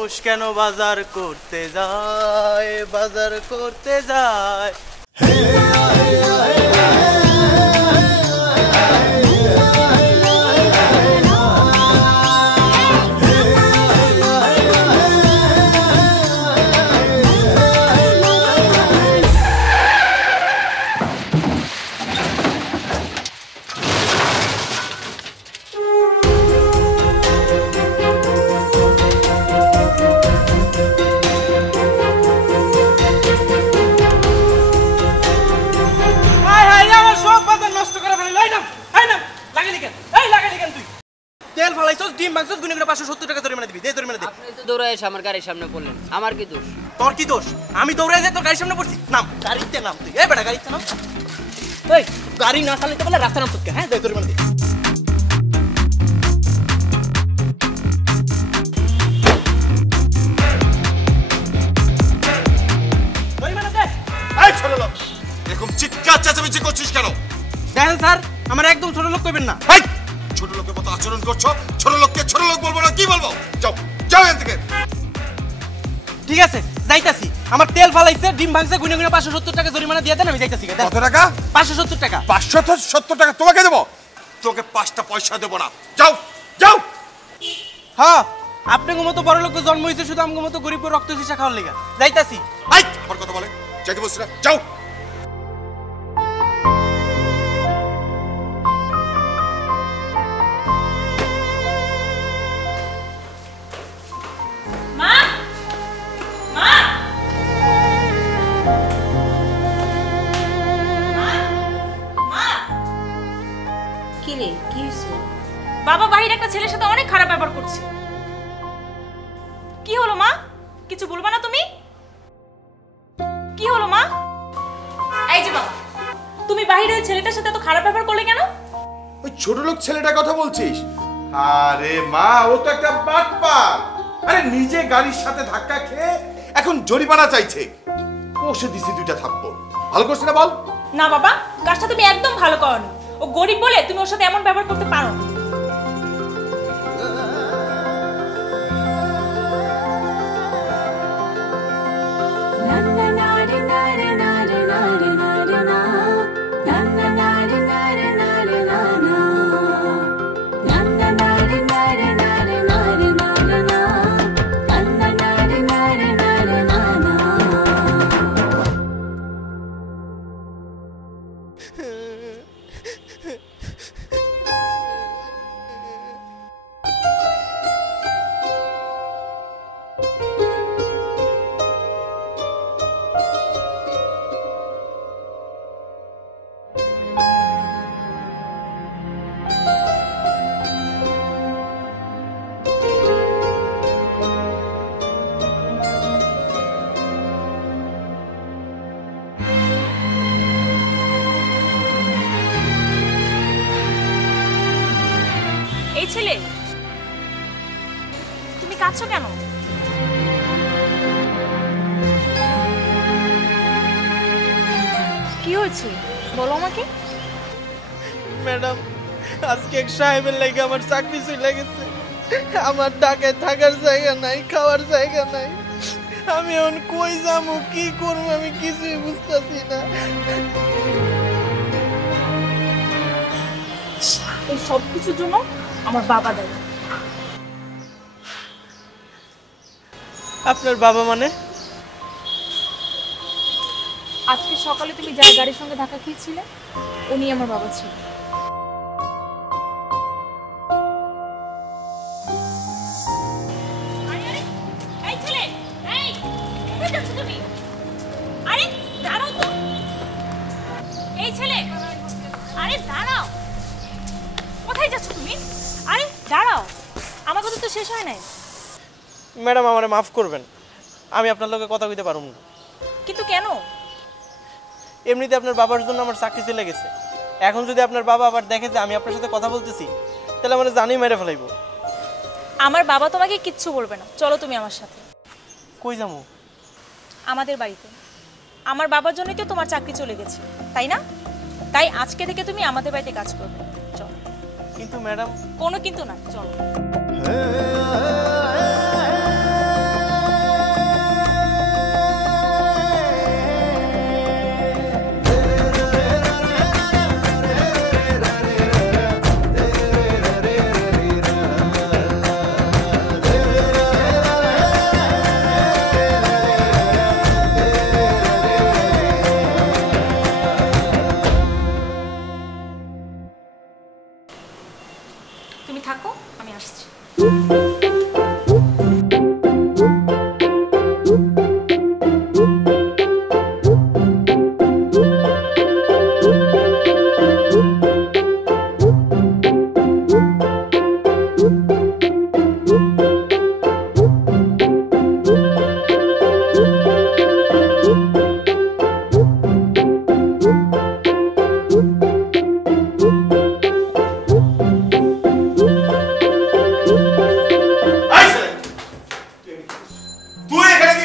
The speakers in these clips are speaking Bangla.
মানুষ কেন বাজার করতে যায়, বাজার করতে যায়। তেল ফালাইছস, ডিম ভাঙছস, গুনে গুনে 570 টাকা জরিমানা দিবি। দে জরিমানা দে। আপনি তো দৌড়ায় এসে আমার গাড়ির সামনে পড়লেন, আমার কি দোষ? তোর কি দোষ? আমি দৌড়াই যাই তোর গাড়ির সামনে পড়ছি? নাম, গাড়িতে নাম তুই। এই বেটা গাড়িতে নাম। এই গাড়ি না চালাতে বলে রাস্তা নাম তোকে। হ্যাঁ দে জরিমানা দে। জরিমানা দে। এই ছোট লোক, এরকম চিৎকার চেঁচামেচি করছিস কেন? দেখেন স্যার, আমার একদম ছোট লোক কইবেন না। এই ছোট লোকের মতো আচরণ করছো। ছোট লোককে ছোট লোক বলবো না, কি বলবো? যাও যাও এখান থেকে। ঠিক আছে যাইতাছি। আমার তেল ফালাইছে, ডিম ভাঙছে, গুনে গুনে 570 টাকা জরিমানা দিয়ে দেন, আমি যাইতাছি। কত টাকা? 570 টাকা। 570 টাকা তোমাকে দেবো? তোকে 5টা পয়সা দেবো না। যাও যাও। হ্যাঁ, আপনার মতো বড় লোকের জন্ম হয়েছে শুধু আমার মতো গরিব রক্ত চিকিৎসা খাওয়ার লেগা। যাইতাছি। এই আমার কথা বলে যাইতে বলছি না, যাও। মা, মা, মা, কি রে, কি হয়েছে? বাবা বাহিরে একটা ছেলের সাথে অনেক খারাপ ব্যবহার করছে। কি হলো মা? কিছু বলবা না তুমি? কি হলো মা? এই যে বাবা, তুমি বাহিরে ওই ছেলেটার সাথে এত খারাপ ব্যবহার করলে কেন? ওই ছোট লোক ছেলেটার কথা বলছিস? আরে মা, ও তো একটা বাটপার। আরে নিজে গাড়ির সাথে ধাক্কা খেয়ে এখন জরিমানা চাইছে। কষে দিছি 2টা থাপ্পড়। ভালো করছিস না বল? না বাবা, কাজটা তুমি একদম ভালো করোনি। ও গরিব বলে তুমি ওর সাথে এমন ব্যবহার করতে পারো না। এই ছেলে, তুমি কাঁদছো কেন? কি হয়েছে বলো আমাকে। ম্যাডাম, আজকে এক সাহেবের লাগে আমার চাকরি চলে গেছে। আমার ঢাকায় থাকার জায়গা নাই, খাওয়ার জায়গা নাই। আমি এখন কই যাবো, কি করবো, আমি কিছুই বুঝতেছি না। এই সব কিছুর জন্য আমার বাবা দায়ী। আপনার বাবা মানে? আজকে সকালে তুমি যার গাড়ির সঙ্গে ধাক্কা খেয়েছিলে উনি আমার বাবা ছিল। এই ছেলে, এই কোথায় যাচ্ছ তুমি? আরে দাঁড়াও তো। এই ছেলে, আরে দাঁড়াও। কোথায় যাচ্ছ তুমি? আরে দাঁড়াও, আমার কথা তো শেষ হয় নাই। ম্যাডাম, আমারে মাফ করবেন, আমি আপনার লগে কথা কইতে পারুম না। কিন্তু কেন? এমনিতে আপনার বাবার জন্য আমার চাকরি চলে গেছে। এখন যদি আপনার বাবা আবার দেখে যে আমি আপনার সাথে কথা বলতেছি, তাহলে আমার জানি মেরে ফেলাইব। আমার বাবা তোমাকে কিচ্ছু বলবে না, চলো তুমি আমার সাথে। কই যাবো? আমাদের বাড়িতে। আমার বাবার জন্যই তো তোমার চাকরি চলে গেছে, তাই না? তাই আজকে থেকে তুমি আমাদের বাড়িতে কাজ করবে, চলো। কিন্তু ম্যাডাম, কোনো কিন্তু না, চলো।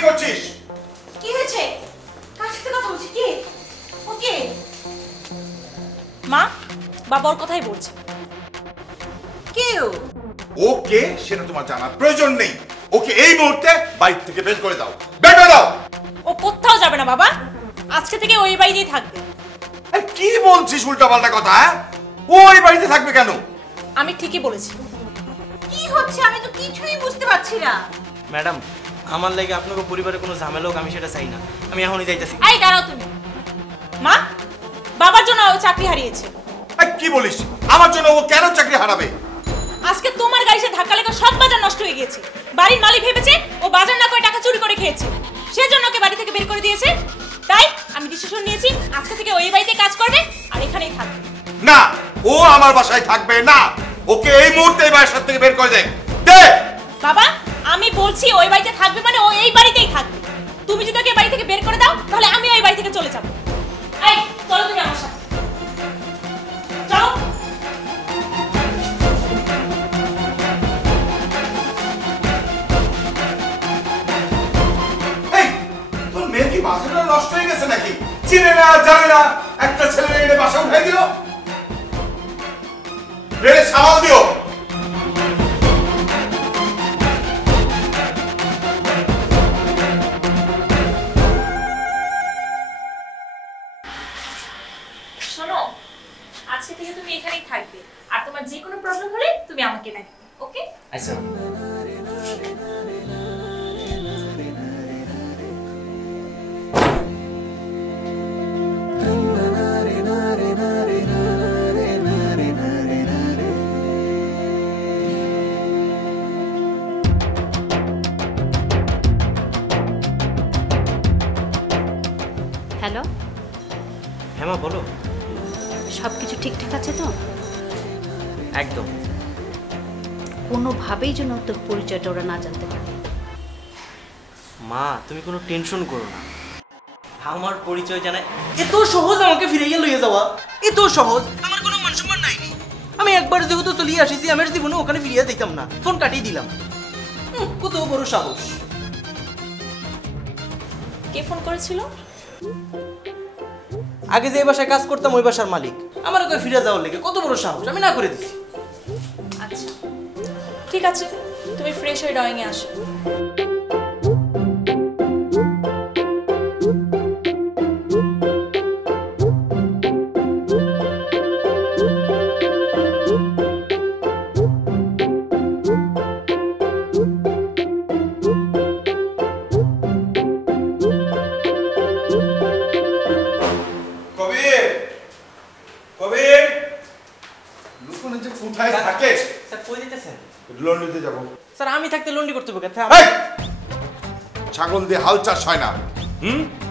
করছিস? কি হয়েছে? কার সাথে কথা বলছিস? কে? ওকে মা, বাবা ওর কথাই বলছে। কে ও? ওকে সেটা তোমার জানার প্রয়োজন নেই। ওকে এই মুহূর্তে বাড়ি থেকে বের করে দাও, বের করে দাও। ও কোথাও যাবে না বাবা, আজকে থেকে ওই বাড়িতেই থাকবে। আরে কি বলছিস উল্টাপাল্টা কথা? হ্যাঁ, ও এই বাড়িতে থাকবে কেন? আমি ঠিকই বলেছি। কি হচ্ছে আমি তো কিছুই বুঝতে পারছি না। ম্যাডাম, আমার লাগে আপনাকে পরিবারে কোনো ঝামেলা হোক, আমি সেটা চাই না। আমি এখনই যাইতেছি। এই দাঁড়াও তুমি। মা, বাবার জন্য ও চাকরি হারিয়েছে। আরে কি বলিস? আমার জন্য ও কেন চাকরি হারাবে? আজকে তোমার গাড়ি সে ধাক্কা লেগে সব বাজার নষ্ট হয়ে গিয়েছে। বাড়ির মালিক ভেবেছে ও বাজার না করে টাকা চুরি করে খেয়েছে, সেজন্য ওকে বাড়ি থেকে বের করে দিয়েছে। তাই আমি ডিসিশন নিয়েছি আজকে থেকে ওই বাড়িতে কাজ করবে আর এখানেই থাকবে। না, ও আমার বাসায় থাকবে না। ওকে এই মুহূর্তে এই বাসার থেকে বের করে দে। দে। বাবা, আমি বলছি ওই বাড়িতে থাকবে মানে ও এই বাড়িতেই থাকবে। তুমি যদি ওকে বাড়ি থেকে বের করে দাও তাহলে আমি ওই বাড়ি থেকে চলে যাব। এই চলো তুমি আমার সাথে। চলো। এই, তোর মেয়ে কি বাসাটা নষ্ট হয়ে গেছে নাকি? চিনে না জানে না একটা ছেলে এনে বাসা উঠাই দিল। রেলে সামাল দিও। শোনো, আজকে থেকে তুমি এখানেই থাকবে আর তোমার যে কোনো প্রবলেম হলে তুমি আমাকে ডাকবে, ওকে? আচ্ছা। হ্যালো, হ্যাঁ মা, বলো। সব কিছু ঠিকঠাক আছে তো? একদম। কোনোভাবেই যেন তোর পরিচয়টা ওরা না জানতে পারে। মা, তুমি কোনো টেনশন করো না। আমার পরিচয় জানায় এত সহজ আমাকে ফিরে গিয়ে লইয়ে যাওয়া, এত সহজ। আমার কোনো মান সম্মান নাই। আমি একবার যেহেতু চলিয়ে আসিছি, আমার জীবনে ওখানে ফিরিয়ে দিতাম না, ফোন কাটিয়ে দিলাম। কত বড় সাহস! কে ফোন করেছিল? আগে যে বাসায় কাজ করতাম ওই বাসার মালিক। আমার ওকে ফিরে যাওয়ার লেগে কত বড় সাহস! আমি না করে দিছি। আচ্ছা ঠিক আছে, তুমি ফ্রেশ হয়ে ড্রয়িং এ আসো। কবির, কবির, লুকোনো যে কোথায় থাকে? স্যার কই দিতেছেন? লোন নিতে যাবো। স্যার আমি থাকতে লন্ডি করতে হবে কেন? এই! ছাগল দিয়ে হাল চাষ হয় না।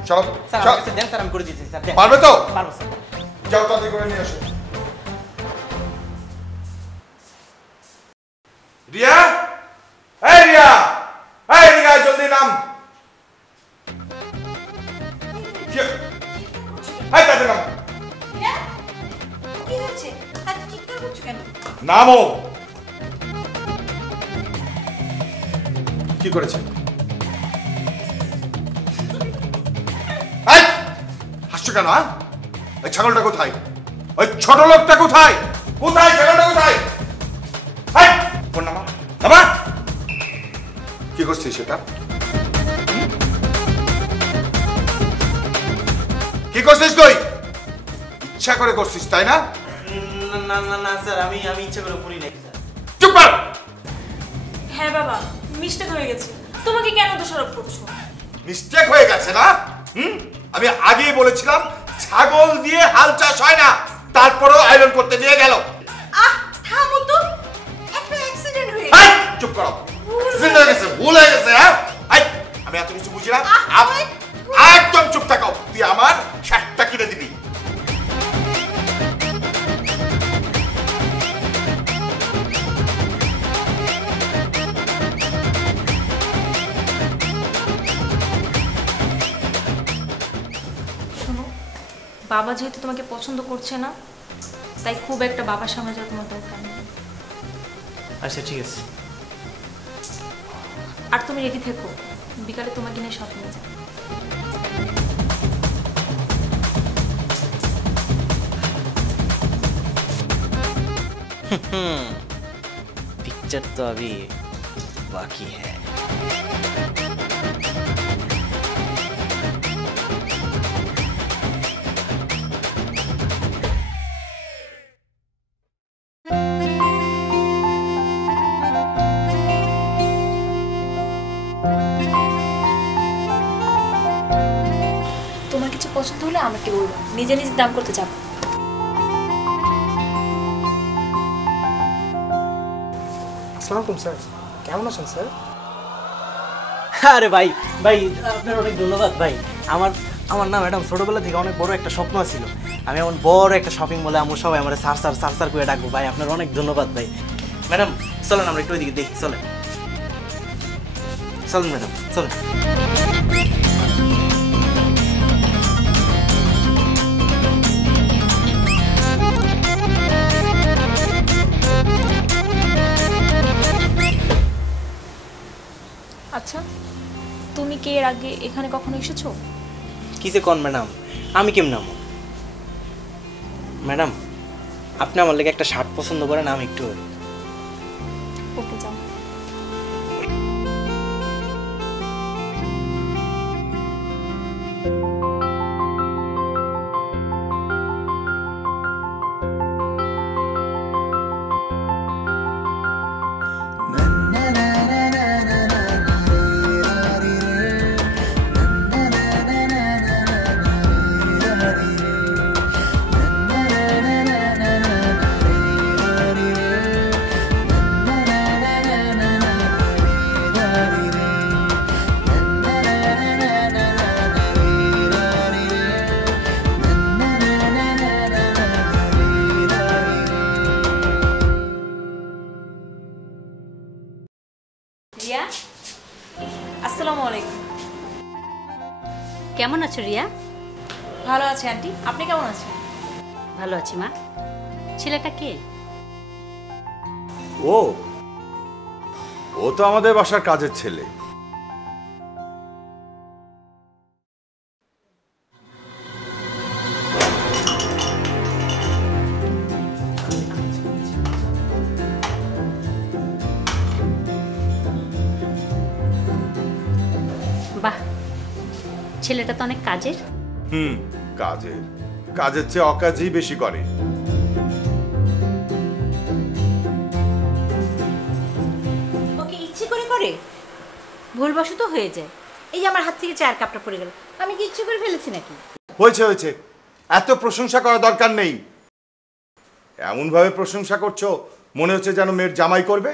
চলো স্যার চলো। আমার কাছে দেন স্যার, আমি করে দিতেছি স্যার। দেন। পারবে তো? পারবো স্যার। যাও তাড়াতাড়ি করে নিয়ে আসো। রিয়া, এই রিয়া, এই রিয়া, জলদি নাম। এই তাড়াতাড়ি নাম। কি হচ্ছে? এত চিৎকার করছো কেন? নামো। কি করেছে? এই, হাসছো কেন? হ্যাঁ, ওই ছাগলটা কোথায়? ওই ছোট লোকটা কোথায়? কোথায় ছাগলটা কোথায়? এই, ফোন নামা, নামা। কি করছিস সেটা? কি করছিস তুই? ইচ্ছা করে করছিস তাই না? না না না না স্যার, আমি ইচ্ছা করে করি নাই স্যার। চুপ কর। হ্যাঁ বাবা, মিস্টেক হয়ে গেছে। তোমাকে কেন দোষারোপ করছো? মিস্টেক হয়ে গেছে না? আমি আগেই বলেছিলাম ছাগল দিয়ে হাল চাষ হয় না, তারপরেও আয়রন করতে নিয়ে গেল। আহ, থামো তো। একটা অ্যাক্সিডেন্ট হয়ে এই, গেছে। চুপ করো। ভুল হয়ে গেছে, ভুল হয়ে গেছে। হ্যাঁ, এই, আমি এত কিছু বুঝি না। একদম চুপ থাকো। তুই আমার শার্টটা কিনে দিবি। শোনো, বাবা যেহেতু তোমাকে পছন্দ করছে না, তাই খুব একটা বাবার সামনে যাওয়া তোমার দরকার নেই। আচ্ছা ঠিক আছে। আর তুমি রেডি থেকো, বিকালে তোমাকে নিয়ে শপিং এ যাব। पिक्चर तो अभी बाकी है। তোমার কিছু পছন্দ হলে আমাকে বলবে, নিজে নিজে দাম করতে যাব। আসসালামু স্যার, কেমন আছেন স্যার? আরে ভাই ভাই আপনার অনেক ধন্যবাদ ভাই। আমার না ম্যাডাম ছোটবেলা থেকে অনেক বড় একটা স্বপ্ন ছিল, আমি এমন বড় একটা শপিং মলে আমরা সবাই আমার সার করে ডাকবো ভাই। আপনার অনেক ধন্যবাদ ভাই। ম্যাডাম চলেন আমরা একটু ওইদিকে দেখি, চলেন চলেন ম্যাডাম চলেন। আচ্ছা, তুমি কি এর আগে এখানে কখনো এসেছো? কিসে কোন ম্যাডাম, আমি কেমন নাম ম্যাডাম? আপনি আমার লেগে একটা শার্ট পছন্দ করেন, আমি একটু ওকে যাও। রিয়া, আসসালামু আলাইকুম। কেমন আছো রিয়া? ভালো আছি আন্টি, আপনি কেমন আছেন? ভালো আছি মা। ছেলেটা কে? ও ও তো আমাদের বাসার কাজের ছেলে। বাহ, ছেলেটা তো অনেক কাজের। কাজের চেয়ে অকাজই বেশি করে। ওকে ইচ্ছে করে করে, ভুলবশত হয়ে যায়। এই যে আমার হাত থেকে চায়ের কাপটা পড়ে গেল, আমি কি ইচ্ছে করে ফেলেছি নাকি? হয়েছে, এত প্রশংসা করা দরকার নেই। এমন ভাবে প্রশংসা করছো মনে হচ্ছে যেন মেয়ের জামাই করবে।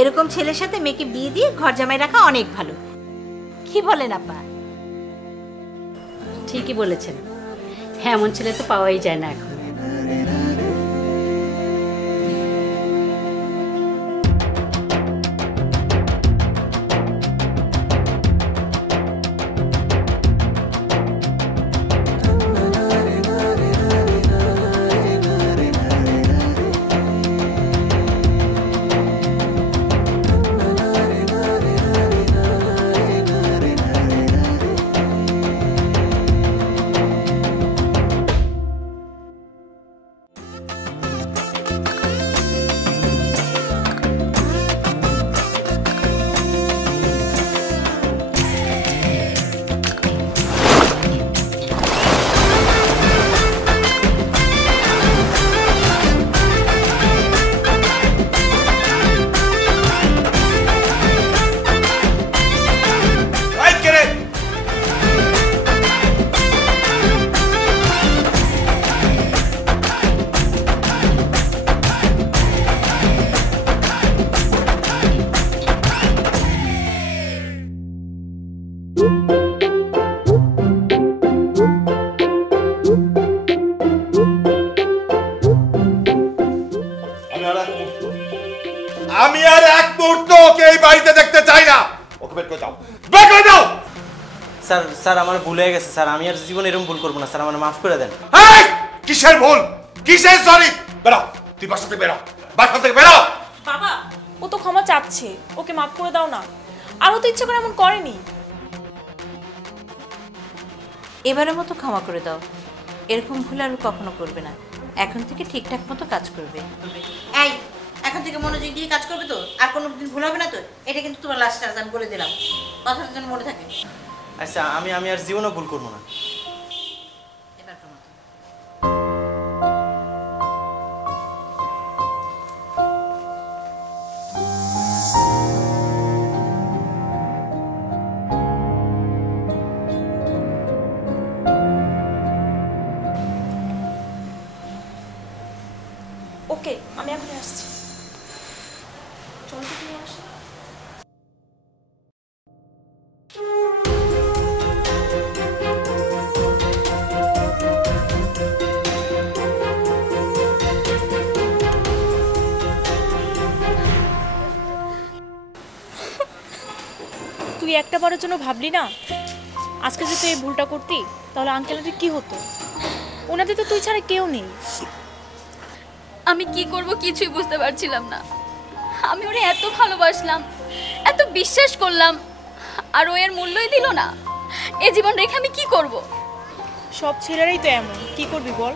এরকম ছেলের সাথে মেয়েকে বিয়ে দিয়ে ঘর জামাই রাখা অনেক ভালো। কি বলেন আপা? ঠিকই বলেছেন, হ্যাঁ এমন ছেলে তো পাওয়াই যায় না এখন। আমি আর এক মুহূর্ত ওকে এই বাড়িতে দেখতে চাই না। ওকে বের করে দাও, বের করে দাও। স্যার আমার ভুল হয়ে গেছে স্যার, আমি আর জীবনে এরকম ভুল করবো না স্যার, আমার মাফ করে দেন। এই কিসের ভুল, কিসের সরি? বেরো, তুই বাসা থেকে বেরো, বাসা থেকে বেরো। বাবা, ও তো ক্ষমা চাচ্ছে, ওকে মাফ করে দাও না। আরও তো ইচ্ছে করে এমন করেনি। এবারের মতো ক্ষমা করে দাও, এরকম ভুল আর কখনো করবে না। এখন থেকে ঠিকঠাক মতো কাজ করবে। এই এখন থেকে মনোযোগ দিয়ে কাজ করবে তো, আর কোনো দিন ভুল হবে না তো? এটা কিন্তু তোমার লাস্ট চান্স, আমি বলে দিলাম, কথাটা যেন মনে থাকে। আচ্ছা আমি আর জীবনও ভুল করবো না। এবারকার মতো। ওকে, আমি এখন আসছি। চল তো তুমি আসো। তুই একটা বারের জন্য ভাবলি না আজকে যদি তুই এই ভুলটা করতি তাহলে আঙ্কেল আন্টির কি হতো? ওনাদের তো তুই ছাড়া কেউ নেই। আমি কি করব কিছুই বুঝতে পারছিলাম না। আমি ওরে এত ভালোবাসলাম, এত বিশ্বাস করলাম, আর ও এর মূল্যই দিল না। এই জীবন রেখে আমি কি করব? সব ছেলেরাই তো এমন, কি করবি বল?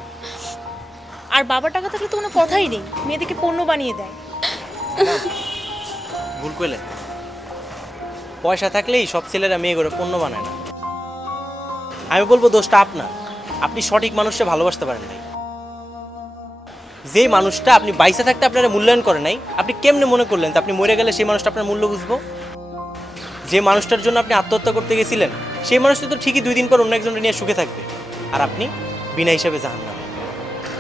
আর বাবার টাকা থাকলে তো কোনো কথাই নেই, মেয়েদেরকে পণ্য বানিয়ে দেয়। ভুল করলে, পয়সা থাকলেই সব ছেলেরা মেয়ে করে পণ্য বানায় না। আমি বলবো দোষটা আপনার, আপনি সঠিক মানুষকে ভালোবাসতে পারেন নাই। যে মানুষটা আপনি বাইসে থাকতে আপনারা মূল্যায়ন করে নাই, আপনি কেমনে মনে করলেন যে আপনি মরে গেলে সেই মানুষটা আপনার মূল্য বুঝবো? যে মানুষটার জন্য আপনি আত্মহত্যা করতে গেছিলেন সেই মানুষটা তো ঠিকই 2 দিন পর অন্য একজনকে নিয়ে সুখে থাকবে, আর আপনি বিনা হিসাবে জাহান্নামে।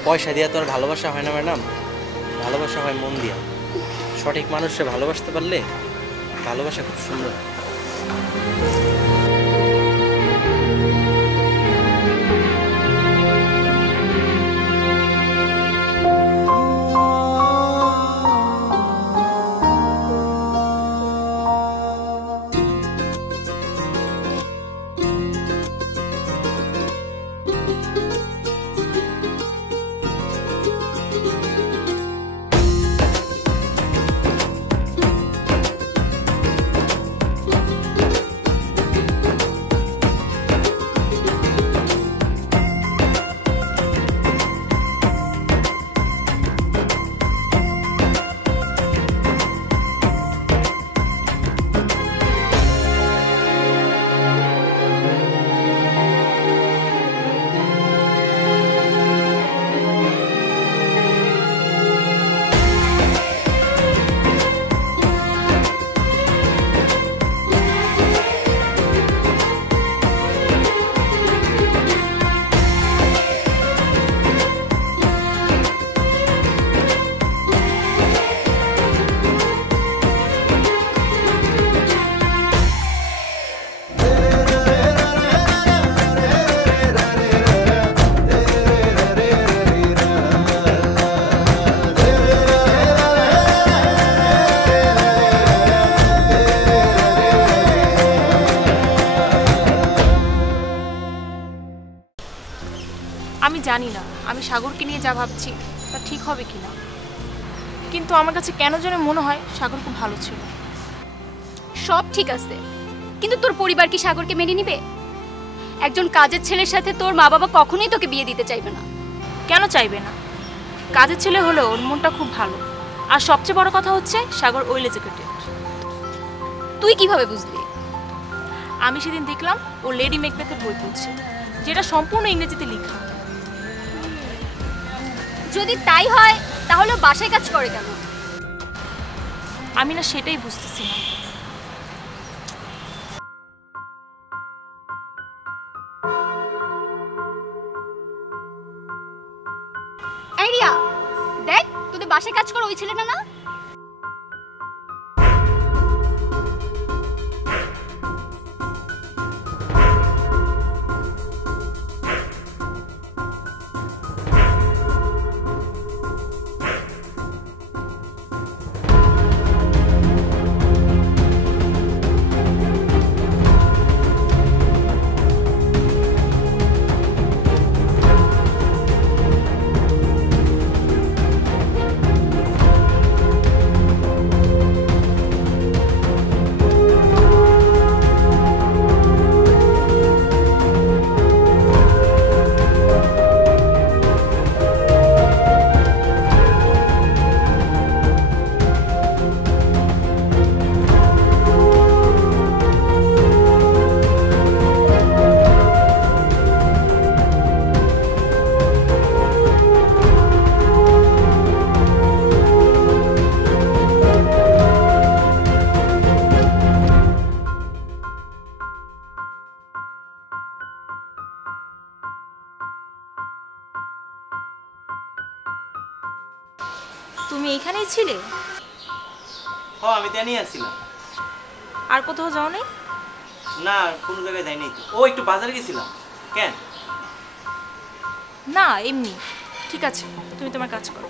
পয়সা দিয়ে তো আর ভালোবাসা হয় না ম্যাডাম, ভালোবাসা হয় মন দিয়া। সঠিক মানুষকে ভালোবাসতে পারলে ভালোবাসা খুব সুন্দর। আমি জানি না আমি সাগরকে নিয়ে যা ভাবছি তা ঠিক হবে কিনা, কিন্তু আমার কাছে কেন যেন মনে হয় সাগর খুব ভালো ছিল। সব ঠিক আছে, কিন্তু তোর পরিবার কি সাগরকে মেনে নিবে? একজন কাজের ছেলের সাথে তোর মা বাবা কখনোই তোকে বিয়ে দিতে চাইবে না। কেন চাইবে না? কাজের ছেলে হলেও ওর মনটা খুব ভালো, আর সবচেয়ে বড় কথা হচ্ছে সাগর ওয়েল এডুকেটেড। তুই কিভাবে বুঝলি? আমি সেদিন দেখলাম ও লেডি মেকবেথের বই পড়ছে, যেটা সম্পূর্ণ ইংরেজিতে লেখা। যদি তাই হয় তাহলে বাসায় কাজ করে কেন? আমি না সেটাই বুঝতেছি না। এই রিয়া, দেখ তোদের বাসায় কাজ করে ওই ছেলেটা না? তুমি এখানেই ছিলে? হ্যাঁ, আমি তো নিয়ে আসছিলাম। আর কোথাও যাও নাই? না, কোনো জায়গায় যাইনি তো। ও একটু বাজারে গেছিলাম। কেন? না, এমনি। ঠিক আছে, তুমি তোমার কাজ করো।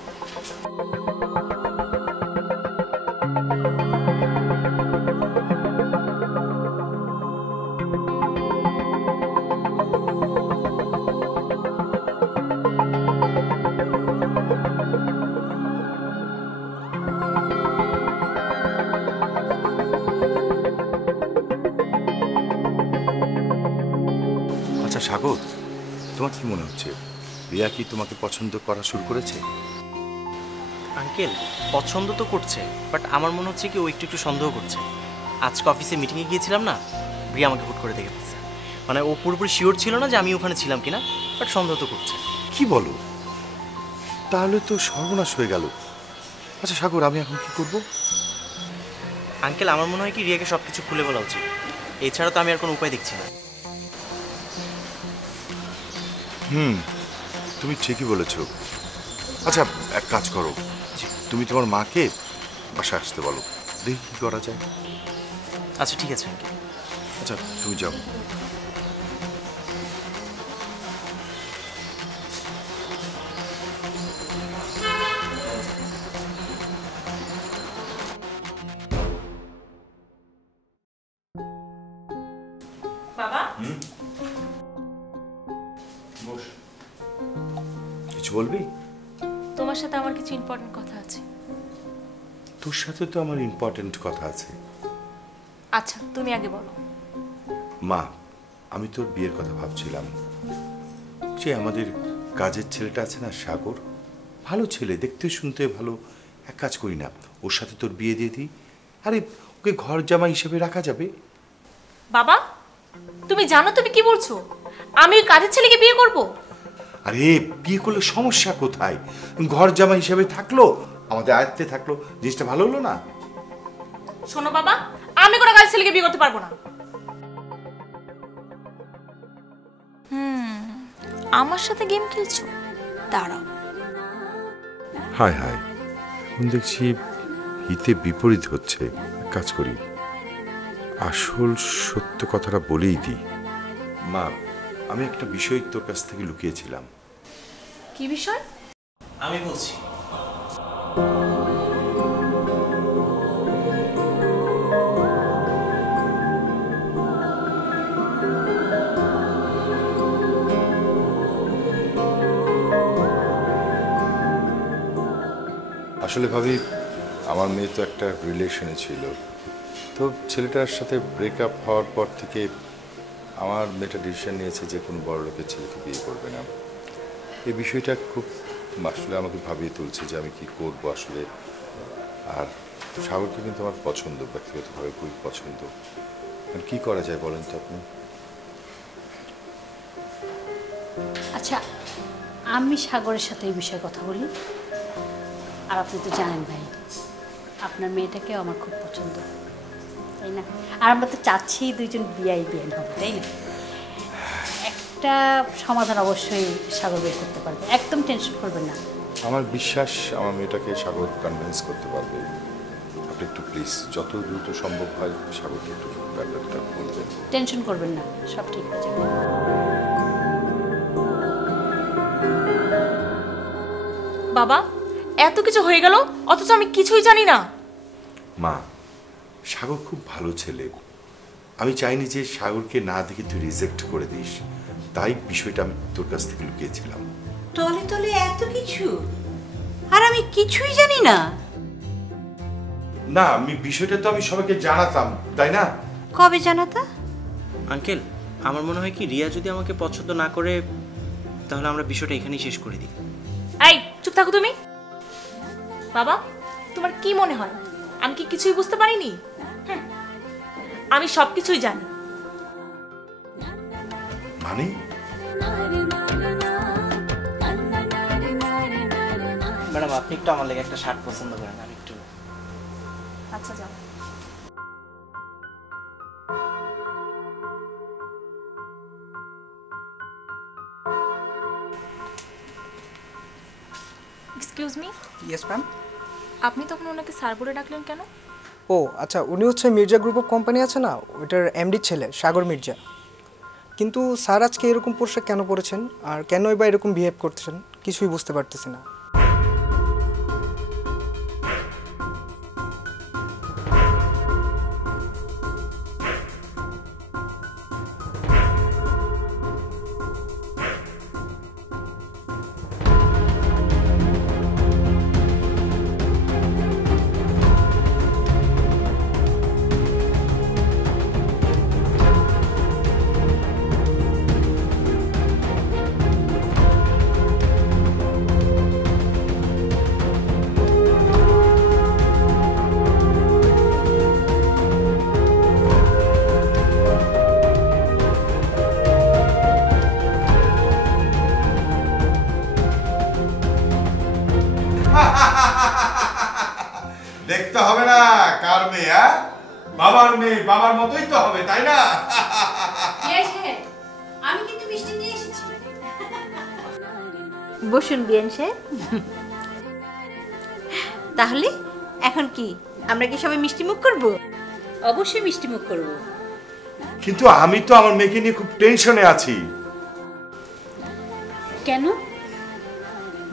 আচ্ছা সাগর, তোমার কি মনে হচ্ছে রিয়া কি তোমাকে পছন্দ করা শুরু করেছে? আঙ্কেল, পছন্দ তো করছে, বাট আমার মনে হচ্ছে কি ও একটু একটু সন্দেহ করছে। আজকে অফিসে মিটিংয়ে গিয়েছিলাম না, রিয়া আমাকে হুট করে দেখে ফেলছে। মানে ও পুরোপুরি শিওর ছিল না যে আমি ওখানে ছিলাম কিনা, বাট সন্দেহ তো করছে। কি বলো? তাহলে তো সর্বনাশ হয়ে গেল। আচ্ছা সাগর, আমি এখন কি করব? আঙ্কেল, আমার মনে হয় কি রিয়াকে সব কিছু খুলে বলা উচিত। এছাড়া তো আমি আর কোনো উপায় দেখছি না। তুমি ঠিকই বলেছো। আচ্ছা এক কাজ করো, তুমি তোমার মাকে বাসায় আসতে বলো, দেখি কি করা যায়। আচ্ছা ঠিক আছে আঙ্কেল। আচ্ছা তুমি যাও। বাবা, কিছু বলবি? তোমার সাথে আমার কিছু ইম্পর্টেন্ট কথা আছে। তোর সাথে তো আমার ইম্পর্টেন্ট কথা আছে। আচ্ছা, তুমি আগে বলো। মা, আমি তোর বিয়ের কথা ভাবছিলাম। যে আমাদের কাজের ছেলেটা আছে না, সাগর, ভালো ছেলে, দেখতে শুনতে ভালো। এক কাজ করি না, ওর সাথে তোর বিয়ে দিয়ে দিই। আরে ওকে ঘর জামাই হিসেবে রাখা যাবে। বাবা, তুমি জানো তুমি কি বলছো? আমি ওই কাজের ছেলেকে বিয়ে করব? আরে বিয়ে করলে সমস্যা কোথায়? ঘর জামাই হিসেবে থাকলো, আমাদের আয়ত্তে থাকলো, জিনিসটা ভালো হলো না? শোনো বাবা, আমি কোনো কাজের ছেলেকে বিয়ে করতে পারবো না। আমার সাথে গেম খেলছো? দাঁড়াও। হায় হায়, এখন দেখছি হিতে বিপরীত হচ্ছে। কাজ করি, আসল সত্য কথাটা বলেই দিই। মা, আমি একটা বিষয় তোর কাছ থেকে লুকিয়েছিলাম। কি বিষয়? আমি বলছি। আসলে ভাবি, আমার মেয়ে তো একটা রিলেশনে ছিল, তো ছেলেটার সাথে ব্রেকআপ হওয়ার পর থেকে আমার মেয়েটা ডিসিশন নিয়েছে যে কোনো বড় লোকের ছেলেকে বিয়ে করবে না। এই বিষয়টা খুব আসলে আমাকে ভাবিয়ে তুলছে যে আমি কি করব আসলে। আর সাগরকে কিন্তু আমার পছন্দ, ব্যক্তিগতভাবে খুবই পছন্দ। কি করা যায় বলেন তো আপনি? আচ্ছা, আমি সাগরের সাথে এই বিষয়ে কথা বলি। আর আপনি তো জানেন ভাই, আপনার মেয়েটাকেও আমার খুব পছন্দ, তাই না? আর আমরা তো চাচ্ছি দুইজন বিয়ে হবে, তাই না? একটা সমাধান অবশ্যই সাগর বের করতে পারবে, একদম টেনশন করবেন না। আমার বিশ্বাস আমার মেয়েটাকে সাগর কনভিন্স করতে পারবে। আপনি একটু প্লিজ যত দ্রুত সম্ভব হয় সাগরকে একটু ব্যাপারটা বলবেন। টেনশন করবেন না, সব ঠিক হয়ে যাবে। বাবা, এত কিছু হয়ে গেল অথচ আমি কিছুই জানি না। মা, সাগর খুব ভালো ছেলে। আমি চাইনি যে সাগরকে না দেখে তুই রিজেক্ট করে দিস, তাই বিষয়টা আমি তোর কাছ থেকে লুকিয়েছিলাম। তলে তলে এত কিছু, আর আমি কিছুই জানি না। না, আমি বিষয়টা তো আমি সবাইকে জানাতাম, তাই না? কবে জানাতা? আঙ্কেল, আমার মনে হয় কি রিয়া যদি আমাকে পছন্দ না করে তাহলে আমরা বিষয়টা এখানেই শেষ করে দিই। এই চুপ থাকো তুমি। বাবা, তোমার কি মনে হয় আমি কি কিছুই বুঝতে পারিনি? আমি সবকিছুই জানি। মানে ম্যাডাম, আপনি একটু আমার লেগে একটা শার্ট পছন্দ করেন, আমি একটু। আচ্ছা যাও। Excuse me. Yes ma'am. আপনি তখন ওনাকে স্যার বলে ডাকলেন কেন? ও আচ্ছা, উনি হচ্ছে মির্জা গ্রুপ অফ কোম্পানি আছে না, ওইটার এমডির ছেলে সাগর মির্জা। কিন্তু স্যার আজকে এরকম পোশাক কেন পরেছেন আর কেনই বা এরকম বিহেভ করতেছেন কিছুই বুঝতে পারতেছি না। দেখতে হবে না কার মেয়ে, বাবার মেয়ে বাবার মতোই তো হবে, তাই না? আমি কিন্তু মিষ্টি নিয়ে এসেছি। বসুন বিয়ান সাহেব। তাহলে এখন কি আমরা কি সবাই মিষ্টি মুখ করব? অবশ্যই মিষ্টি মুখ করব। কিন্তু আমি তো আমার মেয়েকে নিয়ে খুব টেনশনে আছি। কেন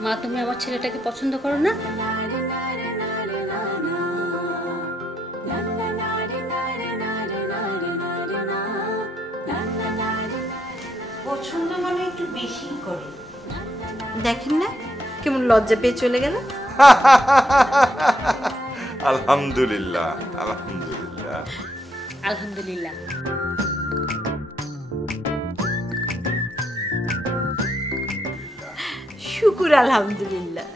মা, তুমি আমার ছেলেটাকে পছন্দ করো না? পছন্দ মানে একটু বেশি করে। দেখেন না কেমন লজ্জা পেয়ে চলে গেল। আলহামদুলিল্লাহ আলহামদুলিল্লাহ আলহামদুলিল্লাহ। শুকুর আলহামদুলিল্লাহ।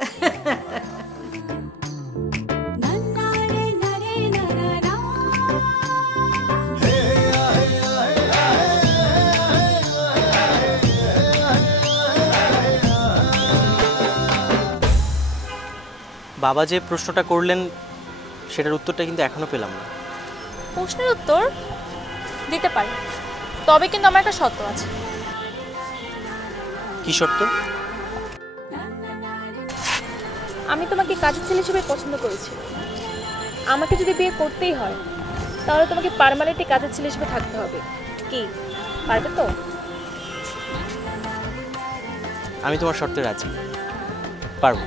বাবা যে প্রশ্নটা করলেন সেটার উত্তরটা কিন্তু এখনো পেলাম না। প্রশ্নের উত্তর দিতে পারি, তবে কিন্তু আমার একটা শর্ত আছে। কি শর্ত? আমি তোমাকে কাজের ছেলে হিসেবে পছন্দ করেছি। আমাকে যদি বিয়ে করতেই হয় তাহলে তোমাকে পার্মানেন্টলি কাজের ছেলে হিসেবে থাকতে হবে। কি পারবে তো? আমি তোমার শর্তে রাজি, পারবো।